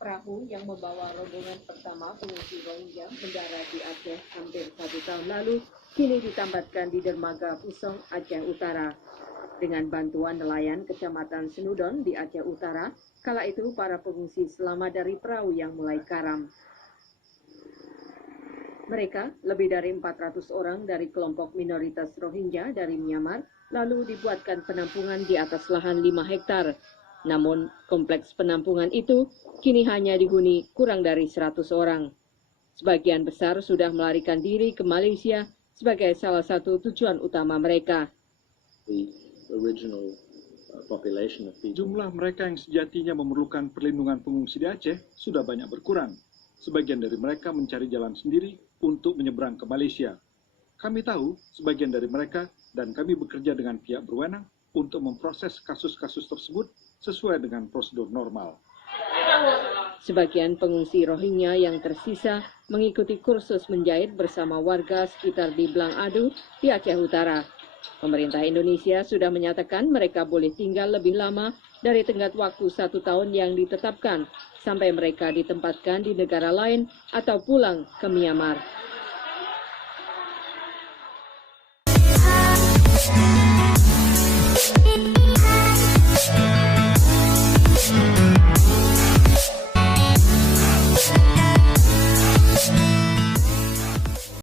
Perahu yang membawa rombongan pertama pengungsi Rohingya mendarat di Aceh hampir 1 tahun lalu, kini ditambatkan di dermaga Pusong, Aceh Utara. Dengan bantuan nelayan Kecamatan Senudon di Aceh Utara, kala itu para pengungsi selamat dari perahu yang mulai karam. Mereka, lebih dari 400 orang dari kelompok minoritas Rohingya dari Myanmar, lalu dibuatkan penampungan di atas lahan 5 hektar. Namun, kompleks penampungan itu kini hanya dihuni kurang dari 100 orang. Sebagian besar sudah melarikan diri ke Malaysia sebagai salah satu tujuan utama mereka. Jumlah mereka yang sejatinya memerlukan perlindungan pengungsi di Aceh sudah banyak berkurang. Sebagian dari mereka mencari jalan sendiri untuk menyeberang ke Malaysia. Kami tahu sebagian dari mereka dan kami bekerja dengan pihak berwenang untuk memproses kasus-kasus tersebut sesuai dengan prosedur normal. Sebagian pengungsi Rohingya yang tersisa mengikuti kursus menjahit bersama warga sekitar di Blang Adu di Aceh Utara. Pemerintah Indonesia sudah menyatakan mereka boleh tinggal lebih lama dari tenggat waktu 1 tahun yang ditetapkan sampai mereka ditempatkan di negara lain atau pulang ke Myanmar.